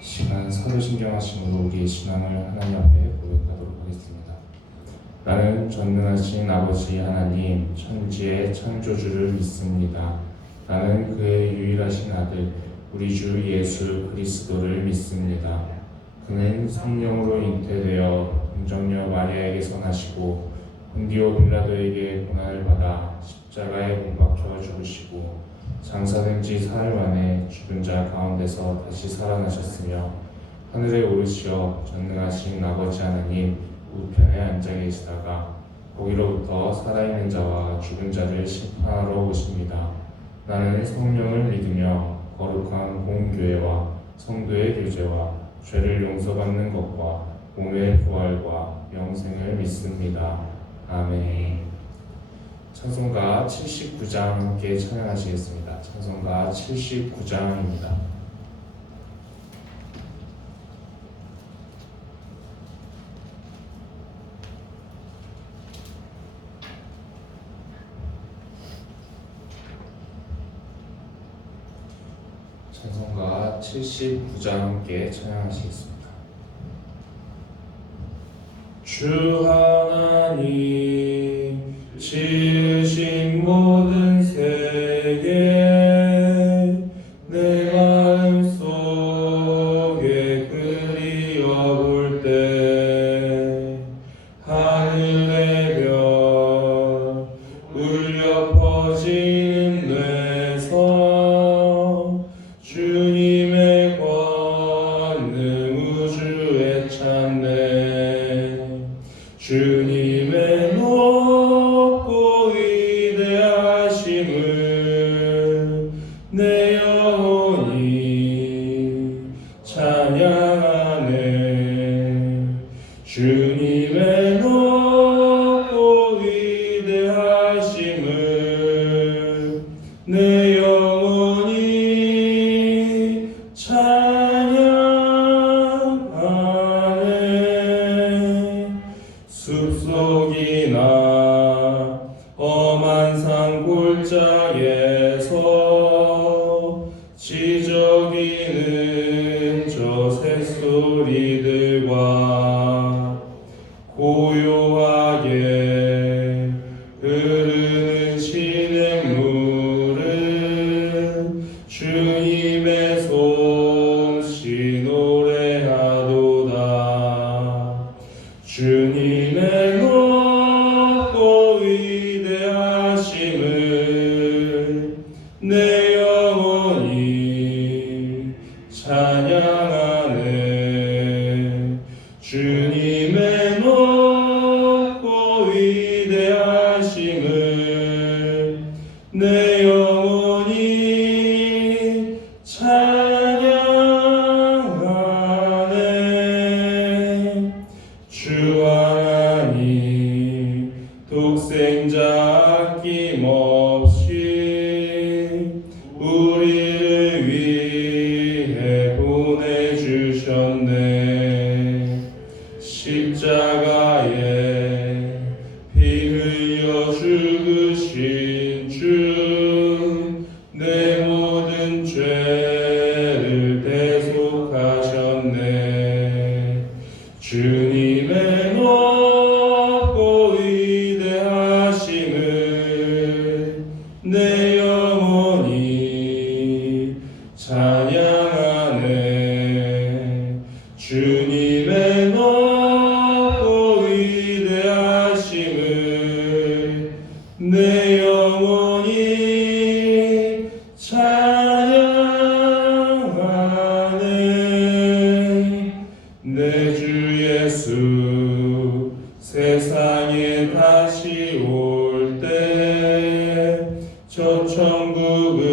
시간 서로 신경하심으로 우리의 신앙을 하나님 앞에 고백하도록 하겠습니다. 나는 전능하신 아버지 하나님 천지의 창조주를 믿습니다. 나는 그의 유일하신 아들 우리 주 예수 그리스도를 믿습니다. 그는 성령으로 잉태되어 동정녀 마리아에게서 나시고 본디오 빌라도에게 고난을 받아 십자가에 못 박혀 죽으시고 장사된 지 사흘 만에 죽은 자 가운데서 다시 살아나셨으며 하늘에 오르시어 전능하신 아버지 하나님 우편에 앉아 계시다가 거기로부터 살아있는 자와 죽은 자를 심판하러 오십니다. 나는 성령을 믿으며 거룩한 공교회와 성도의 교제와 죄를 용서받는 것과 몸의 부활과 영생을 믿습니다. 아멘. 찬송가 79장 함께 찬양하시겠습니다. 찬송가 79장입니다. 찬송가 79장 함께 찬양하시겠습니다. 주 하나님 지으신 모든 세계 내 마음속에 그리워볼 때 하늘의 별 울려 퍼지는 뇌성 주님의 권능 우주에 찾네 주님의 높고 위대하심을 내 영혼이 찬양하네 주님의 높고 위대하심을 내 영혼이 찬양하네 숲속이나 험한 산 골짜기에서 지저귀는 저 새소리들과 고요하게 흐르는 시냇물은 주님의 솜씨 노래하도다 주님의 높고 위대하심을 내 영혼이 찬양하네 주님의 높고 위대하심을 내 영혼이 찬양하네 주 하나님 독생자 아낌없이 우리를 위해 보내주셨네 십자가에 피 흘려 죽으신 주 내 모든 죄를 대속하셨네 주님의 높고 위대하심을 내 영혼이 찬양하네 주님의 높고 위대하심을 내 영혼이 찬양하네 내 주 예수 세상에 다시 올 때 저 천국으로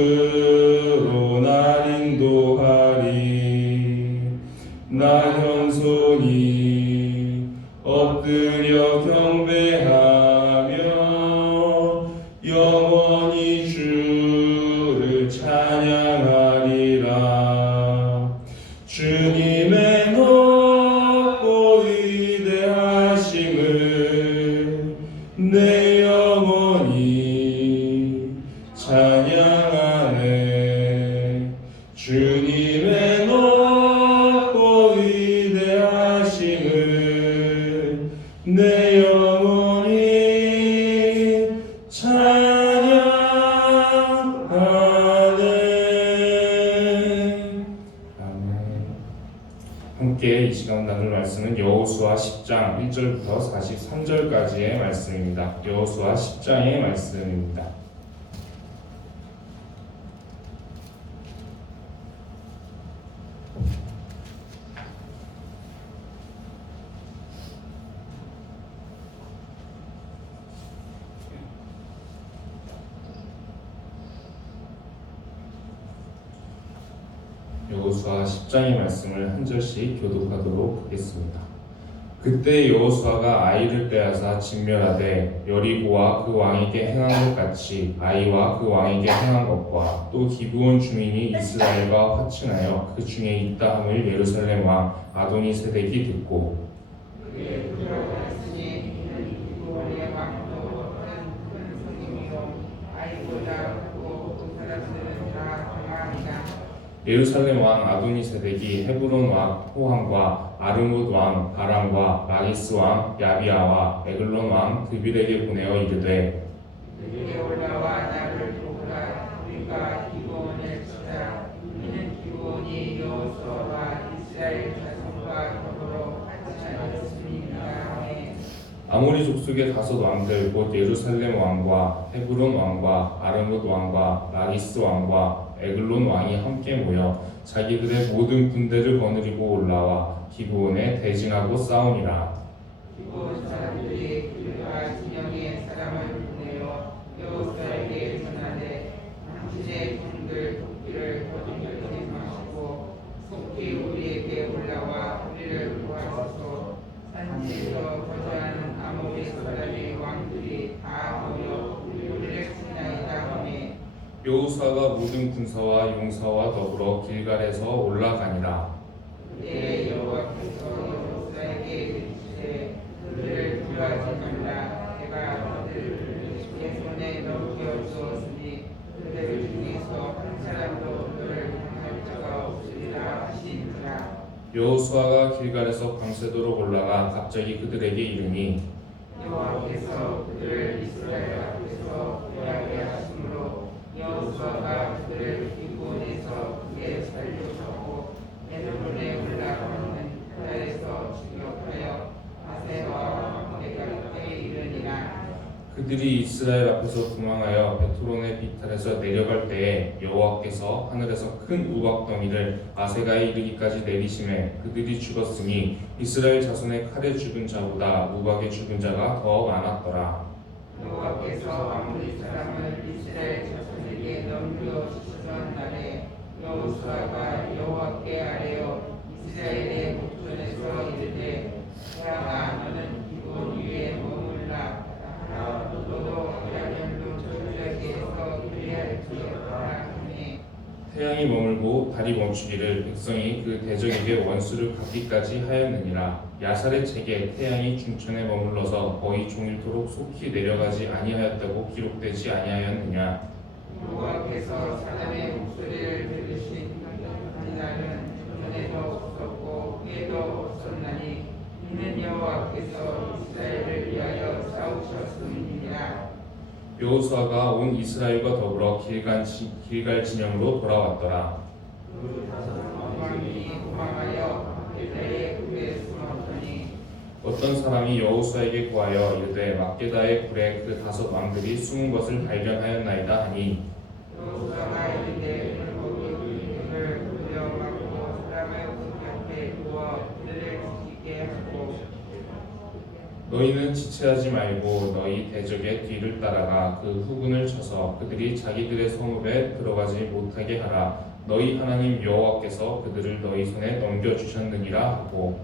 날 인도하리 나 현손이 엎드려 경배하며 영원히 주를 찬양하리라 주님의 높고 위대하심을 내 영혼이 찬양하네 주님의 높고 함께 이 시간 나눌 말씀은 여호수아 10장 1절부터 43절까지의 말씀입니다. 여호수아 10장의 말씀입니다. 여호수아 10장의 말씀을 한 절씩 교독하도록 하겠습니다. 그때 여호수아가 아이를 빼앗아 진멸하되 여리고와 그 왕에게 행한 것 같이 아이와 그 왕에게 행한 것과 또 기브온 주민이 이스라엘과 화친하여 그 중에 있다 함을 예루살렘 왕 아도니세덱이 듣고 예루살렘 왕 아도니세덱이 헤브론 왕 호함과 아르뭇 왕 바람과 라기스 왕 야비아와 에글론 왕 드빌에게 보내어 이르되 그들이 올라와 나를 도우라. 우리가 기브온을 치자. 이는 기브온이 여호수아와 이스라엘 자손과 더불어 하찮았습니다. 아모리 족속의 다섯 왕들 곧 예루살렘 왕과 헤브론 왕과 아르뭇 왕과 라기스 왕과 에글론 왕이 함께 모여 자기들의 모든 군대를 거느리고 올라와 기브온에 대징하고 싸우니라. 기브온 사람들이 그들과 진영의 사람을 보내어 여호수아에게 전하되 당신의 종들 도끼를 거두지 마시고 속히 우리에게 올라와 우리를 도와주소. 산지에서 거주하는 아모리 사람의 왕들이 다 모여 우리를 치나이다 하매 여호수아가 모든 군사와 용사와 더불어 길갈에서 올라가니라. 그때 여호와께서 여호수아에게 이르시되 그들을 두려워하지 말라. 내가 그들을 내 손에 넘겨 주었으니 그들 중에서 한 사람도 그들을 당할 자가 없으리라 하시니라. 여호수아가 길갈에서 밤새도록 올라가 갑자기 그들에게 이르니 여호와께서 그들을 이스라엘 앞에서 패하게 하심으로 여호수아가 그들을 기브온에서 크게 살려주고 에돔에 올라가는 그달에서 추격하여 아세와 막대가에 이르니라. 그들이 이스라엘 앞에서 도망하여 베토론의 비탈에서 내려갈 때에 여호와께서 하늘에서 큰 우박덩이를 아세가에 이르기까지 내리심에 그들이 죽었으니 이스라엘 자손의 칼에 죽은 자보다 우박에 죽은 자가 더 많았더라. 여호와께서 아모리 사람을 이스라엘 자손에게 넘겨주시던 날에 여호수아가 여호와께 아뢰어 이스라엘의 목전에서 이르되 태양아 너는 기브온 위에 머물라. 너도 야년도 저녁에서 그리할지어다 하니 태양이 머물고 달이 멈추기를 백성이 그 대적에게 원수를 갚기까지 하였느니라. 야살의 책에 태양이 중천에 머물러서 거의 종일토록 속히 내려가지 아니하였다고 기록되지 아니하였느냐. 여호와께서 사람의 목소리를 들으신 날은 전에도 없었고 후에도 없었나니 이는 여호와께서 이스라엘을 위하여 싸우셨음이니라. 여호수아가 온 이스라엘과 더불어 길갈 진영으로 돌아왔더라. 그 다섯 왕이 도망하여 막게다의 굴에 숨었더니 어떤 사람이 여호수아에게 구하여 이르되 막게다의 굴에 그 다섯 왕들이 숨은 것을 발견하였나이다 하니 여호수아가 이르되 물고기를 돌려막고 사람을 그 곁에 두어 그들을 지키게 하고 너희는 지체하지 말고 너희 대적의 뒤를 따라가 그 후군을 쳐서 그들이 자기들의 성읍에 들어가지 못하게 하라. 너희 하나님 여호와께서 그들을 너희 손에 넘겨주셨느니라 하고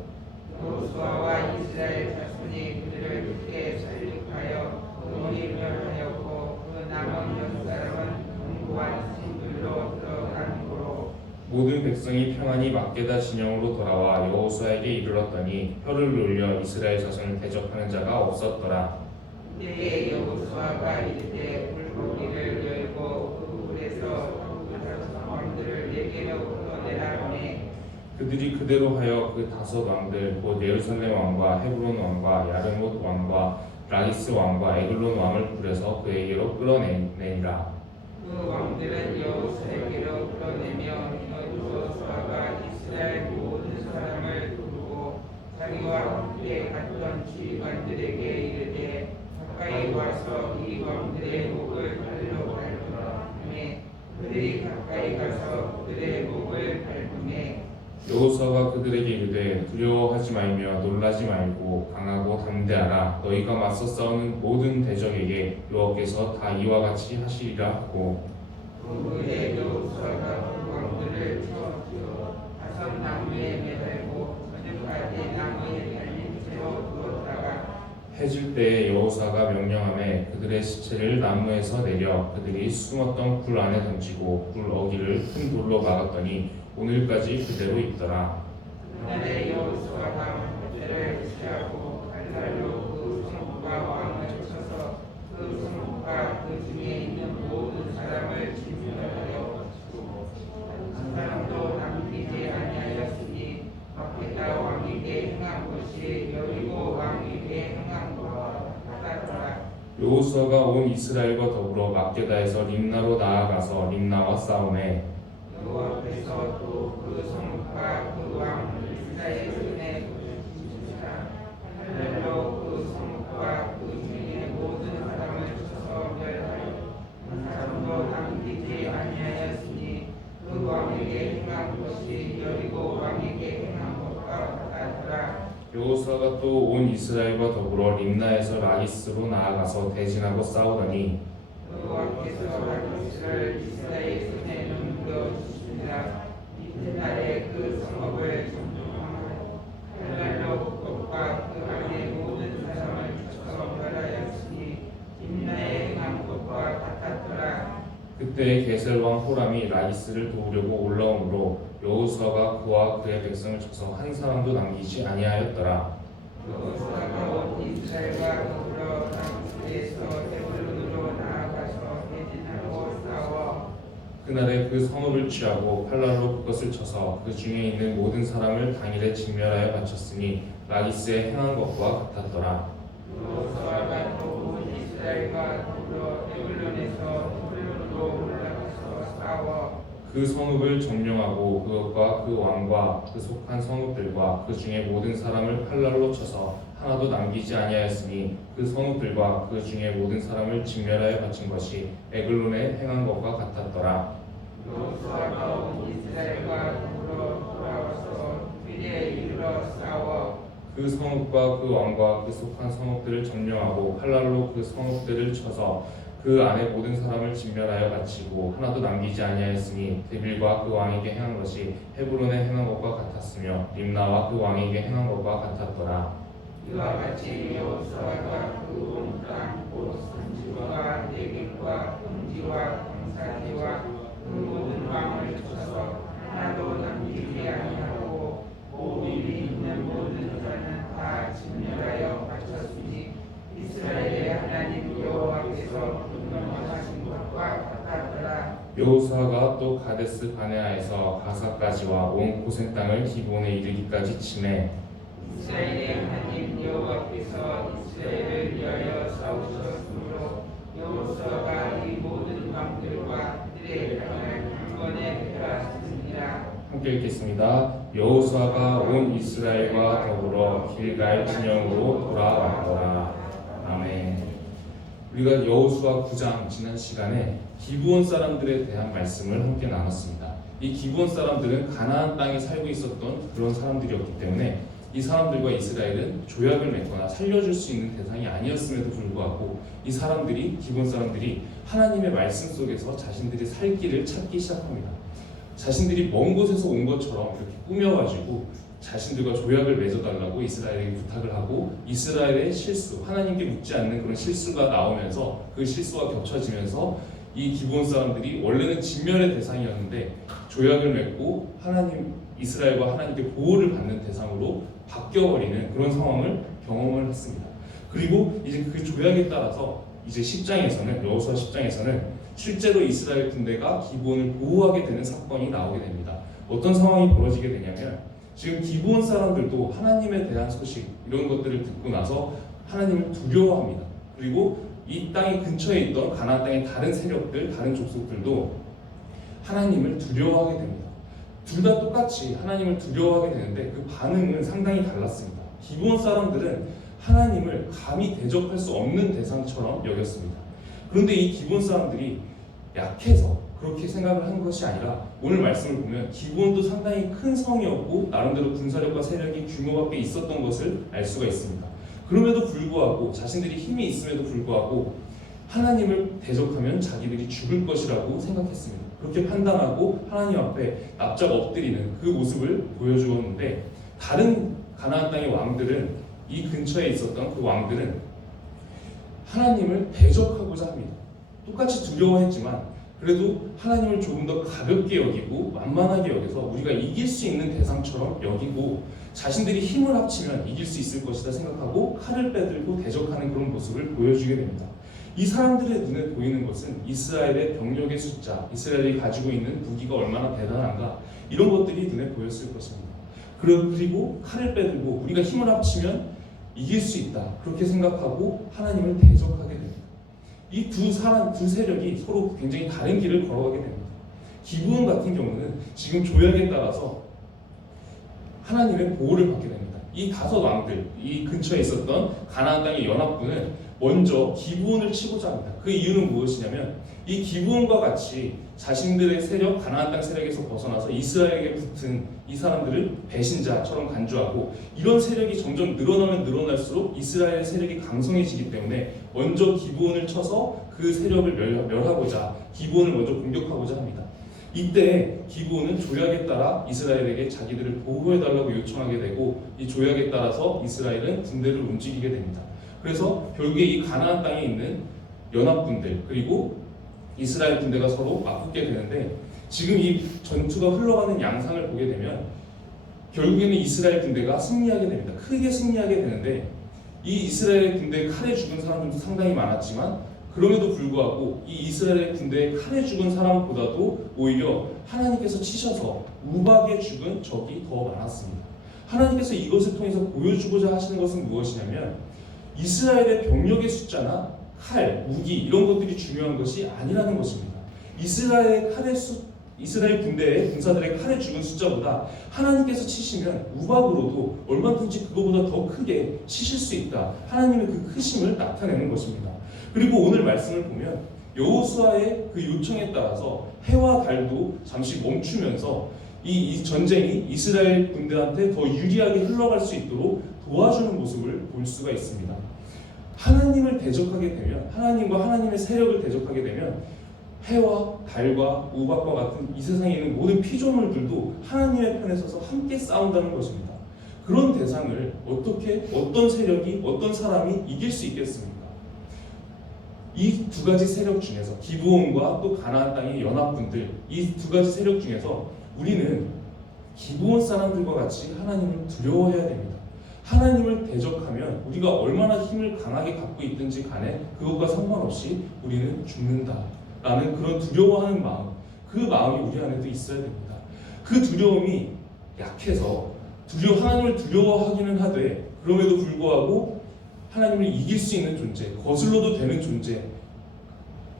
여호수아와 이스라엘 자손이 그들을 크게 살육하여 그들이 멸하였고 그 남은 몇 사람은 견고한 신들로 들어간 고로 모든 백성이 평안히 막게다 진영으로 돌아와 여호수아에게 이르렀더니 혀를 놀려 이스라엘 자손을 대적하는 자가 없었더라. 그때에 여호수아가 이르되 물고기를 열고 그 물에서 그 다섯 왕들을 내게로 끌어내라 하니 그들이 그대로 하여 그 다섯 왕들 곧 예루살렘 왕과 헤브론 왕과 야르못 왕과 라기스 왕과 에글론 왕을 불에서 그에게로 끌어내니라. 그 왕들은 여호수아에게로 끌어내며 여호수아가 이스라엘 모든 사람을 지휘관들에게 이르되 가까이 와서 이 왕들의 목을 밟으매 그들이 가까이 가서 그들의 목을 밟으매 여호수아가 그들에게 이르되 두려워하지 말며 놀라지 말고 강하고 담대하라. 너희가 맞서 싸우는 모든 대적에게 여호와께서 다 이와 같이 하시리라 하고 후에 여호수아가 그 왕들을 쳐 다섯 나무에 매달고 저녁까지 나무에 달린 채로 두었다가 해질 때에 여호수아가 명령하매 그들의 시체를 나무에서 내려 그들이 숨었던 굴 안에 던지고 굴 어기를 큰 돌로 막았더니 오늘까지 그대로 있더라. 그날에 여호수아가 그들을 취하고 칼날로 그 성과 왕을 쳐서 그 성과 그 중에 있는 모든 사람을 진멸하여 한 사람도 남기지 아니하였으니 막게다 왕에게 행한 것이 여리고 왕에게 행한 것과 같았더라. 여호수아가 온 이스라엘과 더불어 막게다에서 림나로 나아가서 림나와 싸우매 여호와께서 또 그 성과 그 왕 이스라엘 손에 주시니라. 칼날로 그 성과 그 중에 모든 사람을 쳐서 멸하여 한 사람도 남기지 아니하였으니 그 왕에게 행한 것이 여리고 왕에게 행한 것과 같았더라. 여호수아가 또 온 이스라엘과 더불어 림나에서 라기스로 나아가서 대진하고 싸우더니 여호와께서 라기스를 이스라엘 손에 넘겨주시니라. 이튿날에 그 성읍을 점령하고 칼날로 그것과 그 안에 모든 사람을 쳐서 멸하였으니 림나에 행한 것과 같았더라. 그때 게셀 왕 호람이 라기스를 도우려고 올라오므로 여호수아가 그와 그의 백성을 쳐서 한 사람도 남기지 아니하였더라. 여호수아가 온 이스라엘과 더불어 라기스에서 헤브론으로 나아가서 대진하고 싸워 그날에 그 성읍을 취하고 칼날로 그것을 쳐서 그 중에 있는 모든 사람을 당일에 진멸하여 바쳤으니 라기스에 행한 것과 같았더라. 여호수아가 또 온 이스라엘과 더불어 헤블론에서 헤블론으로 올라가서 싸워 그 성읍을 점령하고 그것과 그 왕과 그 속한 성읍들과 그 중에 모든 사람을 칼날로 쳐서 하나도 남기지 아니하였으니 그 성읍들과 그 중에 모든 사람을 진멸하여 바친 것이 에글론에 행한 것과 같았더라. 여호수아가 온 이스라엘과 더불어 돌아와서 미리에 이르러 싸워 그 성읍과 그 왕과 그 속한 성읍들을 점령하고 칼날로 그 성읍들을 쳐서 그 안에 모든 사람을 진멸하여 바치고 하나도 남기지 아니하였으니 데빌과 그 왕에게 행한 것이 헤브론에 행한 것과 같았으며 림나와 그 왕에게 행한 것과 같았더라. 이와 같이 여호수아가 그 온 땅 곧 산지와 내길과 평지와 광산지와 그 모든 왕을 쳐서 하나도 남기지 아니하고 모임이 있는 모든 자는 다 진멸하여 바쳤으니 이스라엘의 하나님 여호와께서 분명하신 것과 같았더라. 여호수아가 또 가데스 바네아에서 가사까지와 온 고센 땅을 기브온에 이르기까지 치매 이스라엘의 하나님 여호와께서 이스라엘을 위하여 싸우셨으므로 여호수아가 이 모든 왕들과 그들의 땅을 단번에 빼앗으니라. 함께 읽겠습니다. 여호수아가 온 이스라엘과 더불어 길갈 진영으로 돌아왔더라. 아멘. 우리가 여호수아 9장 지난 시간에 기브온 사람들에 대한 말씀을 함께 나눴습니다. 이 기브온 사람들은 가나안 땅에 살고 있었던 그런 사람들이었기 때문에 이 사람들과 이스라엘은 조약을 맺거나 살려줄 수 있는 대상이 아니었음에도 불구하고 이 사람들이 기브온 사람들이 하나님의 말씀 속에서 자신들이 살 길을 찾기 시작합니다. 자신들이 먼 곳에서 온 것처럼 이렇게 꾸며가지고 자신들과 조약을 맺어달라고 이스라엘에게 부탁을 하고 이스라엘의 실수, 하나님께 묻지 않는 그런 실수가 나오면서 그 실수가 겹쳐지면서 이 기브온 사람들이 원래는 진멸의 대상이었는데 조약을 맺고 이스라엘과 하나님께 보호를 받는 대상으로 바뀌어버리는 그런 상황을 경험을 했습니다. 그리고 이제 그 조약에 따라서 이제 10장에서는 여호수아 10장에서는 실제로 이스라엘 군대가 기브온을 보호하게 되는 사건이 나오게 됩니다. 어떤 상황이 벌어지게 되냐면 지금 기브온 사람들도 하나님에 대한 소식 이런 것들을 듣고 나서 하나님을 두려워합니다. 그리고 이 땅의 근처에 있던 가나안 땅의 다른 세력들, 다른 족속들도 하나님을 두려워하게 됩니다. 둘 다 똑같이 하나님을 두려워하게 되는데 그 반응은 상당히 달랐습니다. 기브온 사람들은 하나님을 감히 대적할 수 없는 대상처럼 여겼습니다. 그런데 이 기브온 사람들이 약해서 그렇게 생각을 한 것이 아니라 오늘 말씀을 보면 기브온도 상당히 큰 성이었고 나름대로 군사력과 세력이 규모가 꽤 있었던 것을 알 수가 있습니다. 그럼에도 불구하고 자신들이 힘이 있음에도 불구하고 하나님을 대적하면 자기들이 죽을 것이라고 생각했습니다. 그렇게 판단하고 하나님 앞에 납작 엎드리는 그 모습을 보여주었는데 다른 가나안 땅의 왕들은 이 근처에 있었던 그 왕들은 하나님을 대적하고자 합니다. 똑같이 두려워했지만 그래도 하나님을 조금 더 가볍게 여기고 만만하게 여겨서 우리가 이길 수 있는 대상처럼 여기고 자신들이 힘을 합치면 이길 수 있을 것이다 생각하고 칼을 빼들고 대적하는 그런 모습을 보여주게 됩니다. 이 사람들의 눈에 보이는 것은 이스라엘의 병력의 숫자, 이스라엘이 가지고 있는 무기가 얼마나 대단한가 이런 것들이 눈에 보였을 것입니다. 그리고 칼을 빼들고 우리가 힘을 합치면 이길 수 있다 그렇게 생각하고 하나님을 대적하게 됩니다. 이 두 세력이 서로 굉장히 다른 길을 걸어가게 됩니다. 기브온 같은 경우는 지금 조약에 따라서 하나님의 보호를 받게 됩니다. 이 다섯 왕들, 이 근처에 있었던 가나안 땅의 연합군은 먼저 기브온을 치고자 합니다. 그 이유는 무엇이냐면 이 기브온과 같이 자신들의 세력, 가나안 땅 세력에서 벗어나서 이스라엘에게 붙은 이 사람들을 배신자처럼 간주하고 이런 세력이 점점 늘어나면 늘어날수록 이스라엘의 세력이 강성해지기 때문에 먼저 기브온을 쳐서 그 세력을 멸하고자 기브온을 먼저 공격하고자 합니다. 이때 기브온은 조약에 따라 이스라엘에게 자기들을 보호해달라고 요청하게 되고 이 조약에 따라서 이스라엘은 군대를 움직이게 됩니다. 그래서 결국에 이 가나안 땅에 있는 연합군들 그리고 이스라엘 군대가 서로 맞붙게 되는데 지금 이 전투가 흘러가는 양상을 보게 되면 결국에는 이스라엘 군대가 승리하게 됩니다. 크게 승리하게 되는데 이 이스라엘 군대에 칼에 죽은 사람들도 상당히 많았지만 그럼에도 불구하고 이 이스라엘 군대에 칼에 죽은 사람보다도 오히려 하나님께서 치셔서 우박에 죽은 적이 더 많았습니다. 하나님께서 이것을 통해서 보여주고자 하시는 것은 무엇이냐면 이스라엘의 병력의 숫자나 칼, 무기 이런 것들이 중요한 것이 아니라는 것입니다. 이스라엘 군대의 군사들의 칼에 죽은 숫자보다 하나님께서 치시면 우박으로도 얼마든지 그거보다 더 크게 치실 수 있다. 하나님의 그 크심을 나타내는 것입니다. 그리고 오늘 말씀을 보면 여호수아의 그 요청에 따라서 해와 달도 잠시 멈추면서 이 전쟁이 이스라엘 군대한테 더 유리하게 흘러갈 수 있도록 도와주는 모습을 볼 수가 있습니다. 하나님을 대적하게 되면 하나님과 하나님의 세력을 대적하게 되면 해와 달과 우박과 같은 이 세상에 있는 모든 피조물들도 하나님의 편에 서서 함께 싸운다는 것입니다. 그런 대상을 어떤 세력이 어떤 사람이 이길 수 있겠습니까? 이 두 가지 세력 중에서 기브온과 또 가나안 땅의 연합군들 이 두 가지 세력 중에서 우리는 기브온 사람들과 같이 하나님을 두려워해야 됩니다. 하나님을 대적하면 우리가 얼마나 힘을 강하게 갖고 있든지 간에 그것과 상관없이 우리는 죽는다라는 그런 두려워하는 마음, 그 마음이 우리 안에도 있어야 됩니다. 그 두려움이 약해서 하나님을 두려워하기는 하되 그럼에도 불구하고 하나님을 이길 수 있는 존재, 거슬러도 되는 존재,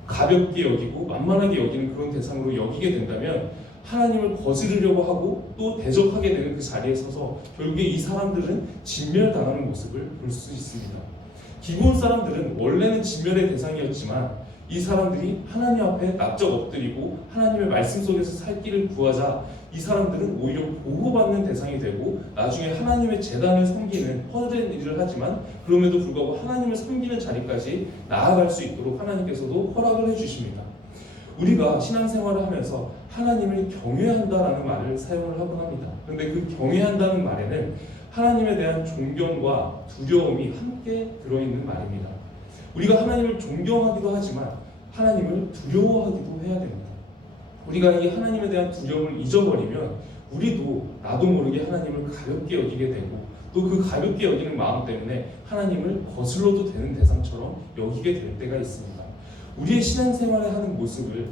가볍게 여기고 만만하게 여기는 그런 대상으로 여기게 된다면 하나님을 거스르려고 하고 또 대적하게 되는 그 자리에 서서 결국에 이 사람들은 진멸당하는 모습을 볼 수 있습니다. 기브온 사람들은 원래는 진멸의 대상이었지만 이 사람들이 하나님 앞에 납작 엎드리고 하나님의 말씀 속에서 살 길을 구하자 이 사람들은 오히려 보호받는 대상이 되고 나중에 하나님의 제단을 섬기는 헛된 일을 하지만 그럼에도 불구하고 하나님을 섬기는 자리까지 나아갈 수 있도록 하나님께서도 허락을 해주십니다. 우리가 신앙생활을 하면서 하나님을 경외한다라는 말을 사용을 하곤 합니다. 그런데 그 경외한다는 말에는 하나님에 대한 존경과 두려움이 함께 들어있는 말입니다. 우리가 하나님을 존경하기도 하지만 하나님을 두려워하기도 해야 됩니다. 우리가 이 하나님에 대한 두려움을 잊어버리면 우리도 나도 모르게 하나님을 가볍게 여기게 되고 또 그 가볍게 여기는 마음 때문에 하나님을 거슬러도 되는 대상처럼 여기게 될 때가 있습니다. 우리의 신앙생활에 하는 모습을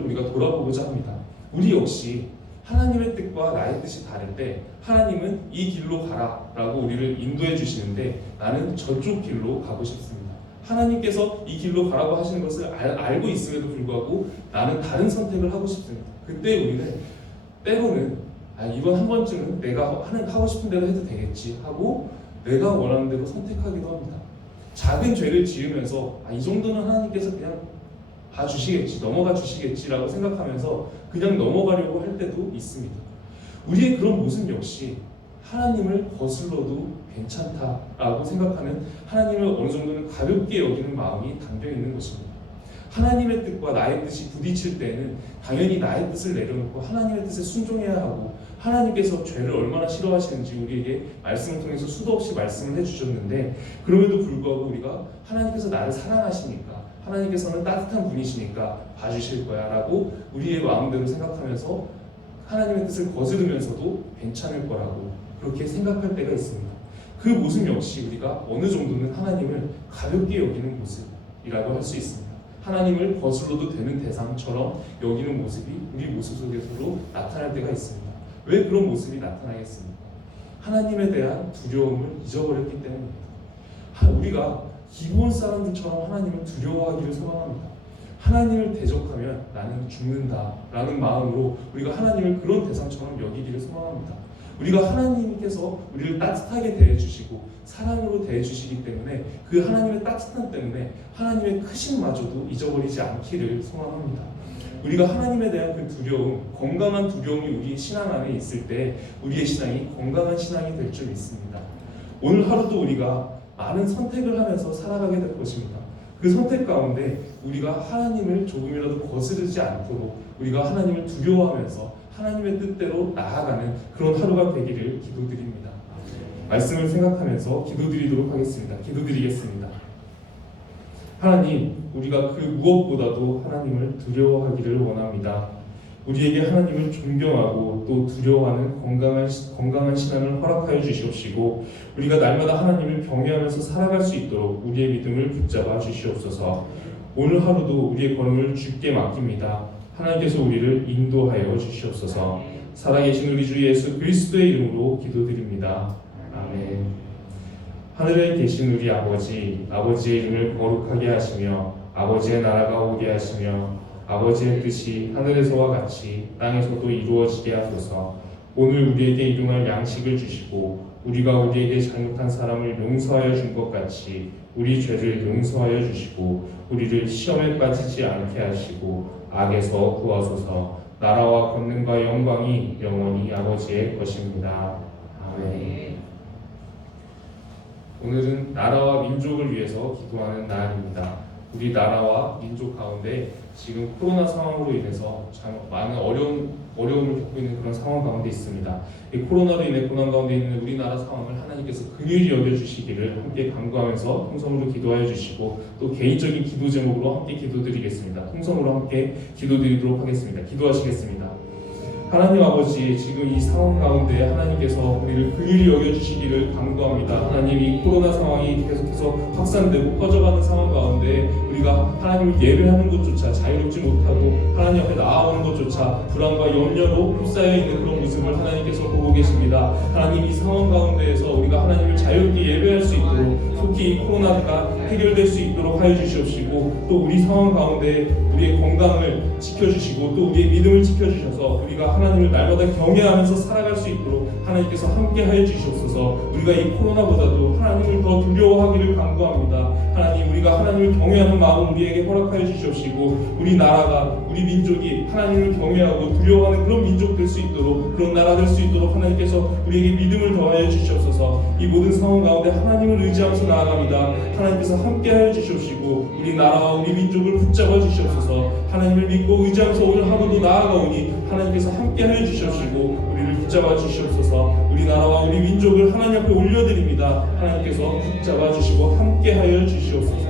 우리가 돌아보고자 합니다. 우리 역시 하나님의 뜻과 나의 뜻이 다를 때 하나님은 이 길로 가라라고 우리를 인도해 주시는데 나는 저쪽 길로 가고 싶습니다. 하나님께서 이 길로 가라고 하시는 것을 알고 있음에도 불구하고 나는 다른 선택을 하고 싶습니다. 그때 우리는 때로는 이번 한 번쯤은 내가 하고 싶은 대로 해도 되겠지 하고 내가 원하는 대로 선택하기도 합니다. 작은 죄를 지으면서 이 정도는 하나님께서 그냥 봐주시겠지, 넘어가 주시겠지라고 생각하면서 그냥 넘어가려고 할 때도 있습니다. 우리의 그런 모습 역시 하나님을 거슬러도 괜찮다라고 생각하는, 하나님을 어느 정도는 가볍게 여기는 마음이 담겨 있는 것입니다. 하나님의 뜻과 나의 뜻이 부딪힐 때는 당연히 나의 뜻을 내려놓고 하나님의 뜻에 순종해야 하고, 하나님께서 죄를 얼마나 싫어하시는지 우리에게 말씀을 통해서 수도 없이 말씀을 해주셨는데, 그럼에도 불구하고 우리가 하나님께서 나를 사랑하시니까, 하나님께서는 따뜻한 분이시니까 봐주실 거야 라고 우리의 마음대로 생각하면서 하나님의 뜻을 거스르면서도 괜찮을 거라고 그렇게 생각할 때가 있습니다. 그 모습 역시 우리가 어느 정도는 하나님을 가볍게 여기는 모습이라고 할 수 있습니다. 하나님을 거슬러도 되는 대상처럼 여기는 모습이 우리 모습 속에서도 나타날 때가 있습니다. 왜 그런 모습이 나타나겠습니까? 하나님에 대한 두려움을 잊어버렸기 때문입니다. 우리가 기본 사람들처럼 하나님을 두려워하기를 소망합니다. 하나님을 대적하면 나는 죽는다라는 마음으로 우리가 하나님을 그런 대상처럼 여기기를 소망합니다. 우리가 하나님께서 우리를 따뜻하게 대해주시고 사랑으로 대해주시기 때문에 그 하나님의 따뜻함 때문에 하나님의 크심마저도 잊어버리지 않기를 소망합니다. 우리가 하나님에 대한 그 두려움, 건강한 두려움이 우리 신앙 안에 있을 때 우리의 신앙이 건강한 신앙이 될 줄 믿습니다. 오늘 하루도 우리가 많은 선택을 하면서 살아가게 될 것입니다. 그 선택 가운데 우리가 하나님을 조금이라도 거스르지 않도록 우리가 하나님을 두려워하면서 하나님의 뜻대로 나아가는 그런 하루가 되기를 기도드립니다. 말씀을 생각하면서 기도드리도록 하겠습니다. 기도드리겠습니다. 하나님, 우리가 그 무엇보다도 하나님을 두려워하기를 원합니다. 우리에게 하나님을 존경하고 또 두려워하는 건강한 신앙을 허락하여 주시옵시고, 우리가 날마다 하나님을 경외하면서 살아갈 수 있도록 우리의 믿음을 붙잡아 주시옵소서. 오늘 하루도 우리의 걸음을 주께 맡깁니다. 하나님께서 우리를 인도하여 주시옵소서. 살아계신 우리 주 예수 그리스도의 이름으로 기도드립니다. 아멘. 하늘에 계신 우리 아버지, 아버지의 이름을 거룩하게 하시며 아버지의 나라가 오게 하시며 아버지의 뜻이 하늘에서와 같이 땅에서도 이루어지게 하소서. 오늘 우리에게 일용할 양식을 주시고 우리가 우리에게 잘못한 사람을 용서하여 준 것 같이 우리 죄를 용서하여 주시고 우리를 시험에 빠지지 않게 하시고 악에서 구하소서. 나라와 권능과 영광이 영원히 아버지의 것입니다. 아멘. 오늘은 나라와 민족을 위해서 기도하는 날입니다. 우리 나라와 민족 가운데 지금 코로나 상황으로 인해서 참 많은 어려움을 겪고 있는 그런 상황 가운데 있습니다. 이 코로나로 인해 고난 가운데 있는 우리나라 상황을 하나님께서 긍휼히 여겨주시기를 함께 간구하면서 통성으로 기도하여 주시고 또 개인적인 기도 제목으로 함께 기도드리겠습니다. 통성으로 함께 기도드리도록 하겠습니다. 기도하시겠습니다. 하나님 아버지, 지금 이 상황 가운데 하나님께서 우리를 긍휼히 여겨주시기를 간구합니다. 하나님, 이 코로나 상황이 계속해서 확산되고 퍼져가는 상황 가운데 우리가 하나님을 예배하는 것조차 자유롭지 못하고 하나님 앞에 나아오는 것조차 불안과 염려로 휩싸여 있는 그런 모습을 하나님께서 보고 계십니다. 하나님, 이 상황 가운데에서 우리가 하나님을 자유롭게 예배할 수 있도록 속히 이 코로나가 해결될 수 있도록 하여 주시옵시고 또 우리 상황 가운데 우리의 건강을 지켜주시고 또 우리의 믿음을 지켜주셔서 우리가 하나님을 날마다 경외하면서 살아갈 수 있도록 하나님께서 함께 하여 주시옵소서. 우리가 이 코로나보다도 하나님을 더 두려워하기를 간구합니다. 하나님, 우리가 하나님을 경외하는 마음을 우리에게 허락하여 주시옵시고 우리 나라가, 우리 민족이 하나님을 경외하고 두려워하는 그런 민족 될 수 있도록, 그런 나라 될 수 있도록 하나님께서 우리에게 믿음을 더하여 주시옵소서. 이 모든 상황 가운데 하나님을 의지하면서 나아갑니다. 하나님께서 함께 하여 주시옵시고 우리 나라와 우리 민족을 붙잡아 주시옵소서. 하나님을 믿고 의지하면서 오늘 하루도 나아가오니 하나님께서 함께 하여 주시옵시고 우리를 붙잡아 주시옵소서. 우리 나라와 우리 민족을 하나님 앞에 올려드립니다. 하나님께서 붙잡아 주시고 함께 하여 주시옵소서.